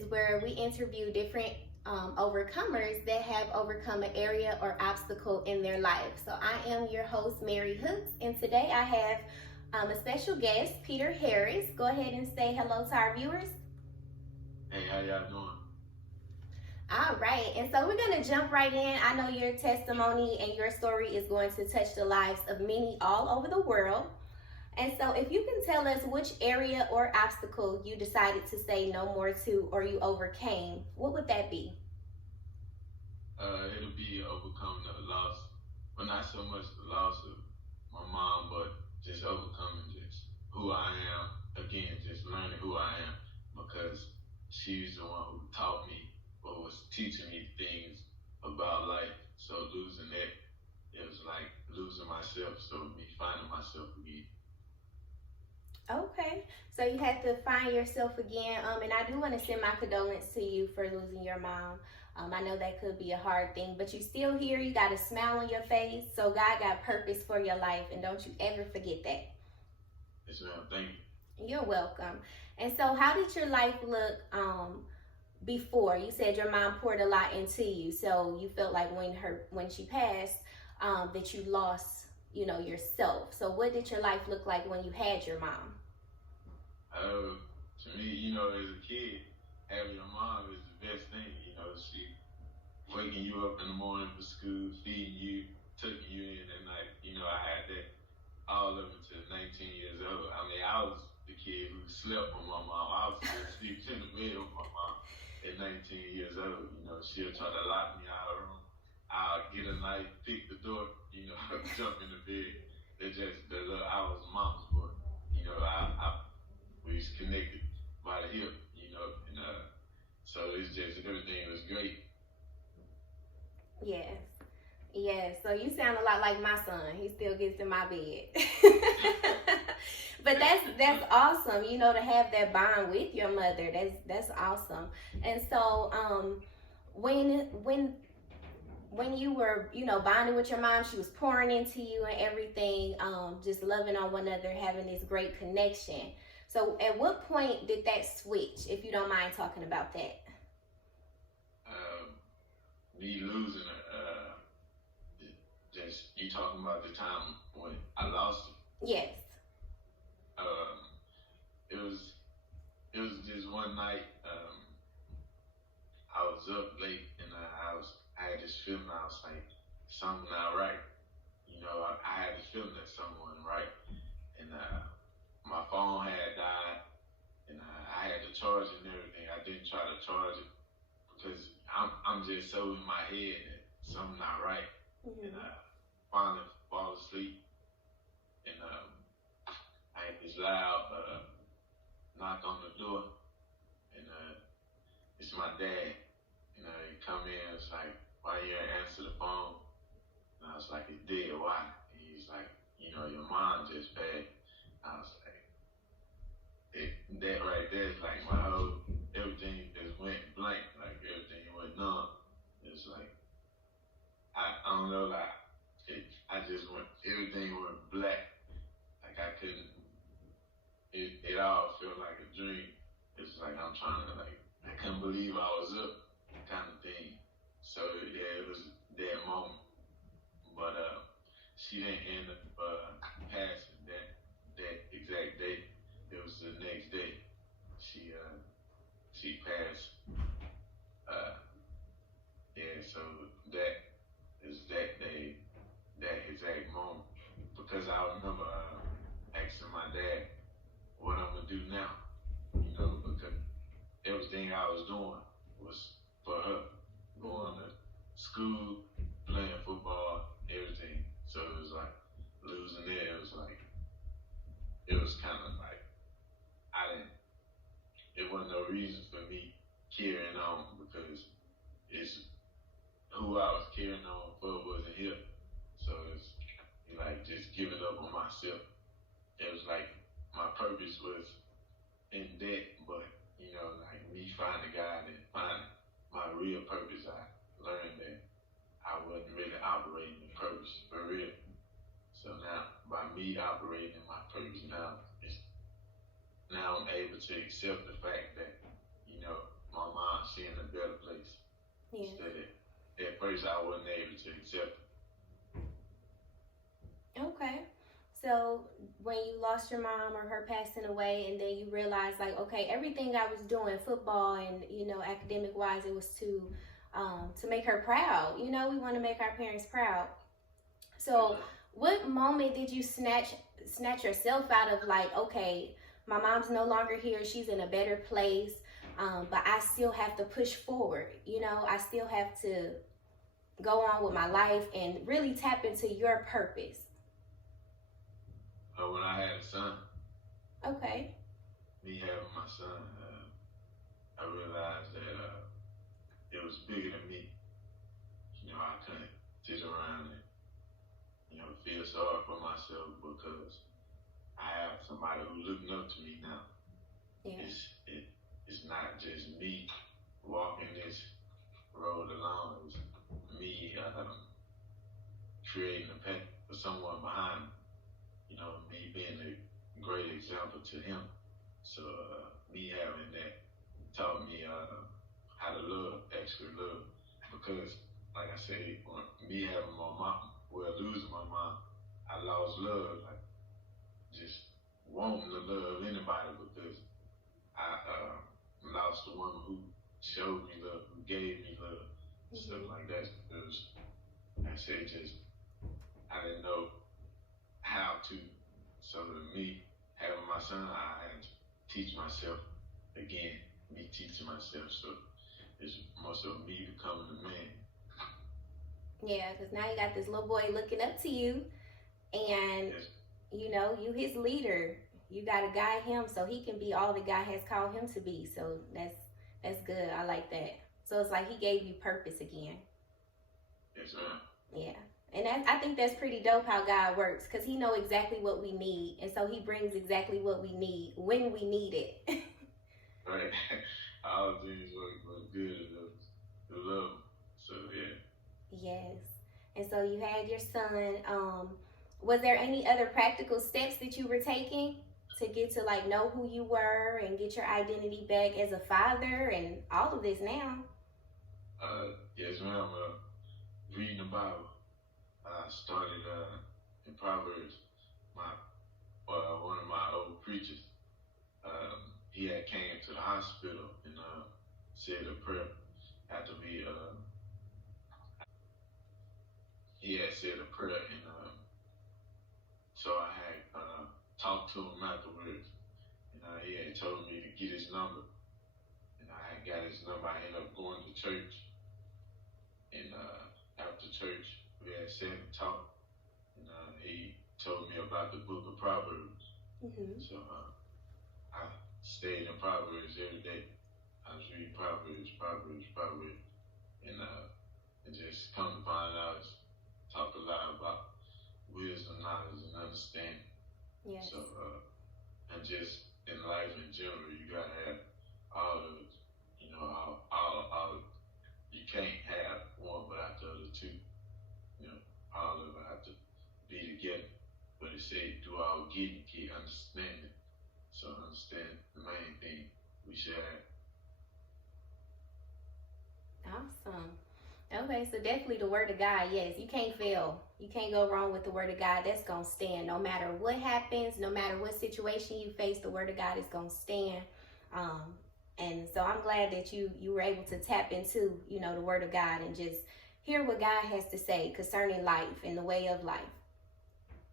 is where we interview different overcomers that have overcome an area or obstacle in their life. So I am your host, Mary Hooks, and today I have a special guest, Peter Harris. Go ahead and say hello to our viewers. Hey, how y'all doing? All right, and so we're going to jump right in. I know your testimony and your story is going to touch the lives of many all over the world. And so if you can tell us which area or obstacle you decided to say no more to or you overcame, what would that be? It'll be overcoming the loss, well, not so much the loss of my mom, but just overcoming just who I am. Again, just learning who I am because she's the one who taught me or was teaching me things about life. So losing that, it was like losing myself. So me finding myself again. Okay, so you had to find yourself again, and I do want to send my condolences to you for losing your mom. I know that could be a hard thing, but you're still here. You got a smile on your face, so God got purpose for your life, and don't you ever forget that. Yes, ma'am. Thank you. You're welcome. And so, how did your life look before? You said your mom poured a lot into you, so you felt like when she passed, that you lost, yourself. So, what did your life look like when you had your mom? To me, as a kid, having your mom is the best thing. She waking you up in the morning for school, feeding you, tucking you in at night. I had that all up until 19 years old. I mean, I was the kid who slept with my mom. I was still sleeping in the bed with my mom at 19 years old. She'll try to lock me out of her room. I'll get a knife, pick the door, jump in the bed. I was mom's boy. We was connected by the hip, and so it's just everything was great. Yes. Yes. So you sound a lot like my son. He still gets in my bed. But that's awesome, to have that bond with your mother. That's awesome. And so when you were, bonding with your mom, she was pouring into you and everything, just loving on one another, having this great connection. So at what point did that switch, if you don't mind talking about that? Me losing just you talking about the time when I lost it. Yes. It was just one night. I was up late in the house. I had this feeling. I was like, something not right. I had this feeling that something wasn't right, and my phone had died, and I had to charge it and everything. I didn't try to charge it because I'm just so in my head that something not right. Mm-hmm. And finally fall asleep, and I had this loud knock on the door, and it's my dad. He come in, it's like, why you ain't answer the phone? And I was like, it's dead, why? And he's like, your mom just passed. I was like, that right there is like my whole, everything just went blank, like everything went numb. It's like, I don't know, like, I just went, everything went black. Like I couldn't, it all felt like a dream. It's like I'm trying to, like, I couldn't believe I was up, kind of thing. So yeah, it was that moment. But she didn't end up passing that exact day. It was the next day. She passed. Yeah, so that is that day, that exact moment. Because I remember asking my dad what I'm gonna do now. Because everything I was doing was for her. Going to school, playing football, everything. So it was like losing it. It was kind of like I didn't. It wasn't no reason for me carrying on because it's who I was carrying on for wasn't here. So it's like just giving up on myself. It was like my purpose was in that, but like me finding God and finding my real purpose, I learned that I wasn't really operating in purpose for real. So now, by me operating in my purpose now I'm able to accept the fact that, my she in a better place. Yeah. Instead of, at first I wasn't able to accept Okay. So when you lost your mom or her passing away, and then you realized like, okay, everything I was doing, football and academic wise, it was to make her proud. We want to make our parents proud. it. So what moment did you snatch yourself out of like, okay, my mom's no longer here, she's in a better place, but I still have to push forward. I still have to go on with my life and really tap into your purpose. When I had a son, Okay. me having my son, I realized that it was bigger than me. I couldn't sit around and feel sorry for myself because I have somebody who's looking up to me now. Yeah. It's not just me walking this road alone. It's me creating a path for someone behind me. Me being a great example to him. So me having that taught me how to love, actually love, because like I say, me having my mom, well, losing my mom, I lost love, like just wanting to love anybody because I lost the one who showed me love, who gave me love, stuff like that. Because like I say, just I didn't know how to. So to me, having my son, I had to teach myself again, me teaching myself. So it's more so me becoming a man. Yeah, because now you got this little boy looking up to you, and Yes, you his leader. You got to guide him so he can be all that God has called him to be. So that's good. I like that. So it's like he gave you purpose again. yes, ma'am. Yeah. And I think that's pretty dope how God works, because he know exactly what we need, and so he brings exactly what we need when we need it. Right. All things work for good to love. So yeah. Yes. And so you had your son. Was there any other practical steps that you were taking to get to like know who you were and get your identity back as a father and all of this now? Yes, ma'am. Reading the Bible. I started in Proverbs. My one of my old preachers. He had came to the hospital and said a prayer after we. He had said a prayer and so I had talked to him afterwards. And he had told me to get his number. And I had got his number. I ended up going to church. And after church, we had sat and talked. And he told me about the book of Proverbs. Mm-hmm. So I stayed in Proverbs every day. I was reading Proverbs. And just come to find out, talk a lot about wisdom, knowledge, and understanding. Yes. So, and just in life in general, you gotta have all of it. All you can't have one without the other two. All of it have to be together. But it said, do all getting, get understanding. So understand the main thing we should have. Awesome. Okay, so definitely the word of God. Yes, you can't fail. You can't go wrong with the word of God. That's gonna stand no matter what happens, no matter what situation you face. The word of God is gonna stand. Um, and so I'm glad that you were able to tap into the word of God and just hear what God has to say concerning life and the way of life.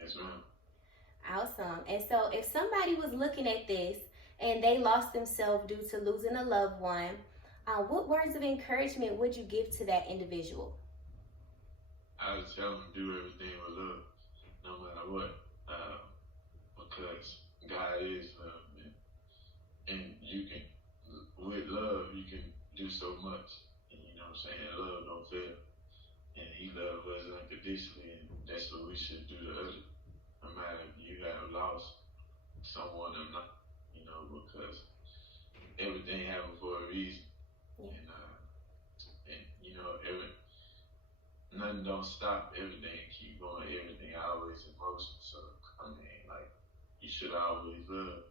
Yes, ma'am. Awesome. And so if somebody was looking at this and they lost themselves due to losing a loved one, what words of encouragement would you give to that individual? I would tell them to do everything with love, no matter what, because God is love, and you can, with love, you can do so much. And you know what I'm saying? Love don't fail, and He loves us unconditionally, and that's what we should do to others, no matter if you have lost someone or not. Because everything happened for a reason, Yeah. and nothing don't stop. Everything keep going. Everything always in motion. So I mean, like you should always love.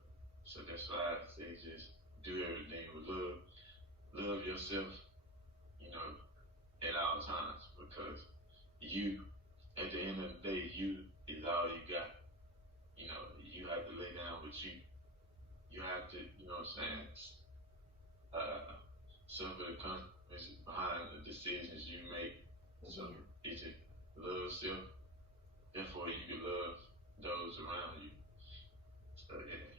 So that's why I say just do everything with love. Love yourself. yourself, you know, at all times, because you, at the end of the day, you is all you got. You know, you have to lay down with you. You have to, you know what I'm saying, suffer the consequences behind the decisions you make. So it's just love self, therefore you can love those around you. So yeah,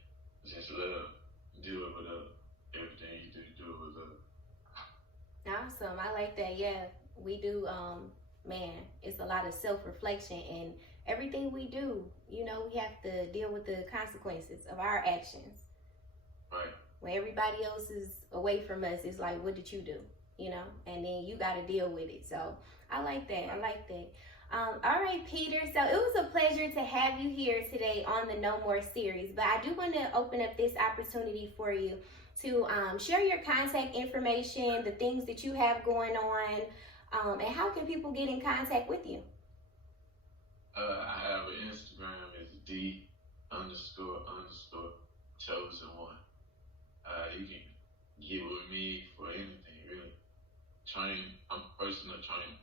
just love. Do it with love. Everything you do it with love. Awesome. I like that. Yeah, we do. Man, it's a lot of self-reflection, and everything we do, you know, we have to deal with the consequences of our actions. Right. When everybody else is away from us, it's like, what did you do? You know, and then you got to deal with it. So I like that. I like that. All right, Peter. So it was a pleasure to have you here today on the No More series. But I do want to open up this opportunity for you to share your contact information, the things that you have going on, and how can people get in contact with you? I have an Instagram. It's D___ chosen one. You can get with me for anything, really. I'm a personal trainer.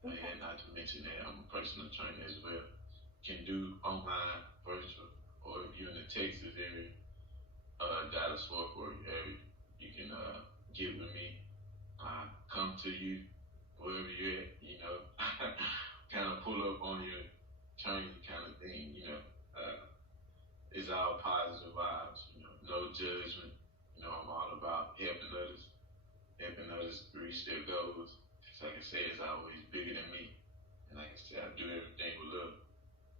Okay. And not to mention that I'm a personal trainer as well. Can do online, virtual, or if you're in the Texas area, Dallas Fort Worth area, you can get with me. Come to you wherever you're at, you know, kind of pull up on your training kind of thing, you know. It's all positive vibes, you know, no judgment. You know, I'm all about helping others reach their goals. Like I said, it's always bigger than me. And like I said, I do everything with love.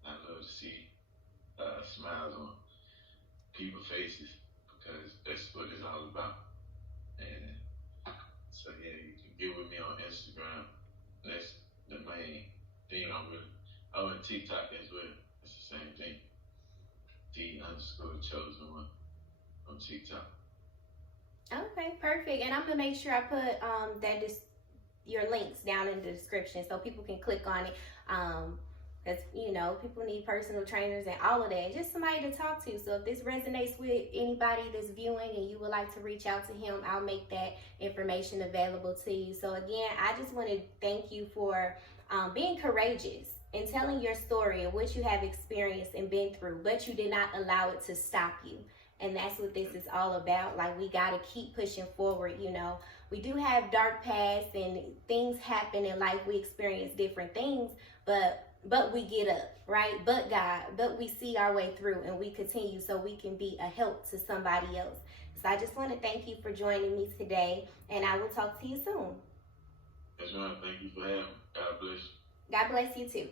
I love to see smiles on people's faces, because that's what it's all about. And so yeah, you can get with me on Instagram. That's the main thing I'm really. Oh, and TikTok as well. It's the same thing. D_chosen one on TikTok. Okay, perfect. And I'm gonna make sure I put your links down in the description so people can click on it. Because you know, people need personal trainers and all of that. Just somebody to talk to. So if this resonates with anybody that's viewing and you would like to reach out to him, I'll make that information available to you. So again, I just want to thank you for being courageous and telling your story and what you have experienced and been through, but you did not allow it to stop you. And that's what this is all about. Like, we got to keep pushing forward, you know. We do have dark pasts and things happen in life. We experience different things, but we get up, right? But God, but we see our way through and we continue so we can be a help to somebody else. So I just want to thank you for joining me today, and I will talk to you soon. Yes, ma'am. Thank you for having me. God bless you. God bless you too.